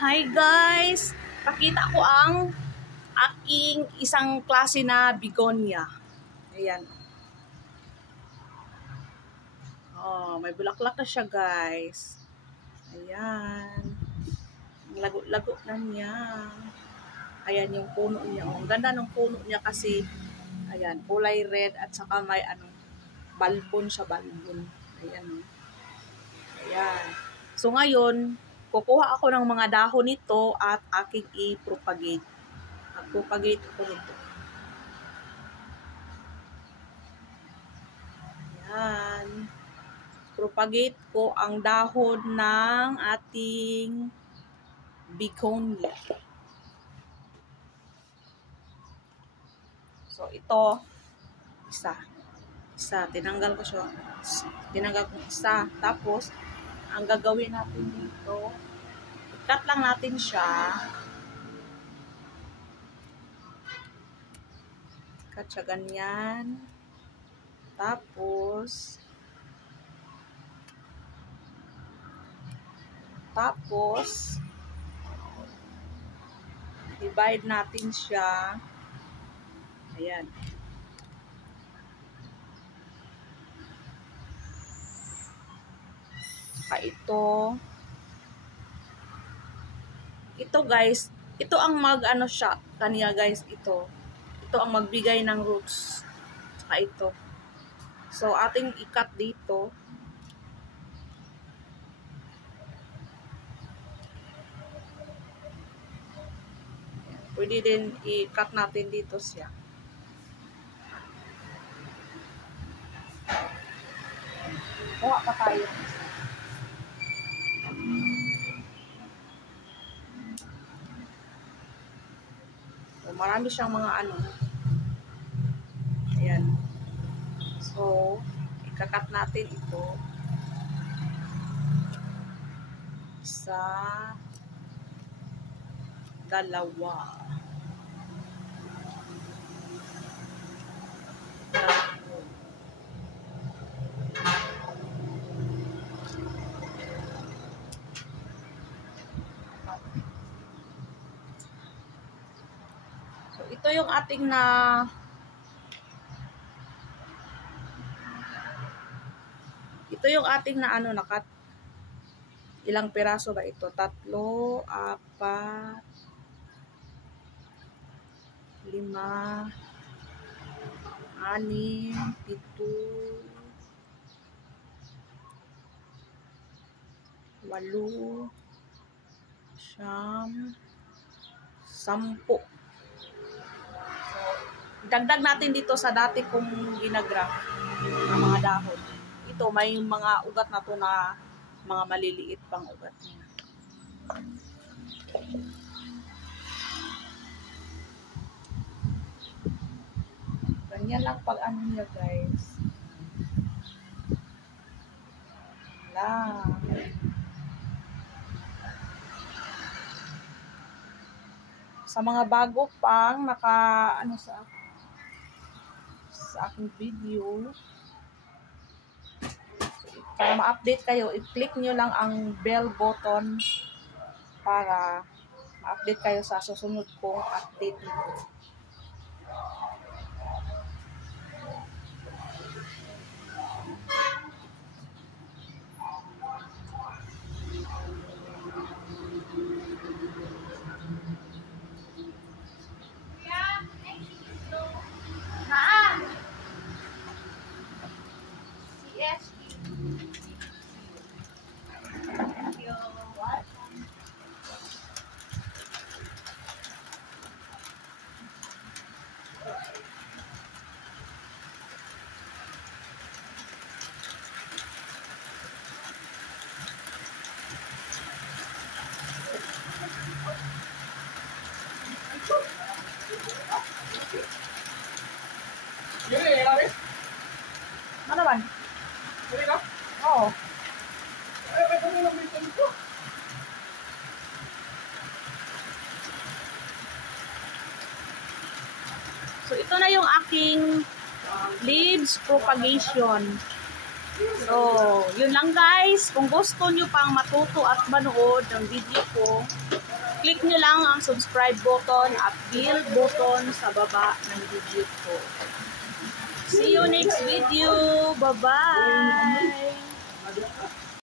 Hi guys! Pakita ko ang aking isang klase na begonia. Ayan. Oh, may bulaklak na siya guys. Ayan. Ang lago-lago na niya. Ayan yung puno niya. Oh, ang ganda ng puno niya kasi ayan, kulay red at saka may balbon siya, balbon. Ayan. Ayan. So ngayon, kukuha ako ng mga dahon nito at aking i-propagate. Mag-propagate ako nito. Ayan. Propagate ko ang dahon ng ating begonia. So ito, isa. Tinanggal ko siya. Tinanggal ko isa. Tapos, ang gagawin natin dito, i-cut lang natin siya. Cut siya ganyan. Tapos, divide natin siya. Ayan. Saka ito guys, ito ang siya, kaniya guys, ito ang magbigay ng roots. Saka ito. So, ating i-cut dito. Pwede din i-cut natin dito siya. Kuha pa tayo. So, marami siyang mga Ayan. So, ikakat natin ito. Isa, dalawa. So, ito yung ating nakat. Ilang piraso ba ito? 3, 4, 5, 6, 7, 8, 8, 9, 10. So, dagdag natin dito sa dati kong ginagraph ng mga dahon. Ito, may mga ugat na to na mga maliliit pang ugat niya. Ganyan lang pag niya guys. Lang. Sa mga bago pang sa aking video, para ma-update kayo, i-click nyo lang ang bell button para ma-update kayo sa susunod kong update nito. Mana ban? Ini kah? Oh. So ito na yung aking leaves propagation. So, yun lang guys. Kung gusto nyo pang matuto at manood ng video ko, Click nyo lang ang subscribe button at bell button sa baba ng video ko. See you next video. Bye-bye!